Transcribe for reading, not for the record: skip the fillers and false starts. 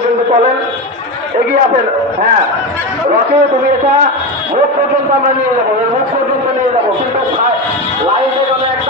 পর্যন্ত চলেন, এগিয়ে আসেন। হ্যাঁ রকি, তুমি এটা মুখ পর্যন্ত আমরা নিয়ে যাবো, মুখ পর্যন্ত নিয়ে যাবো, কিন্তু লাইন থেকে একটা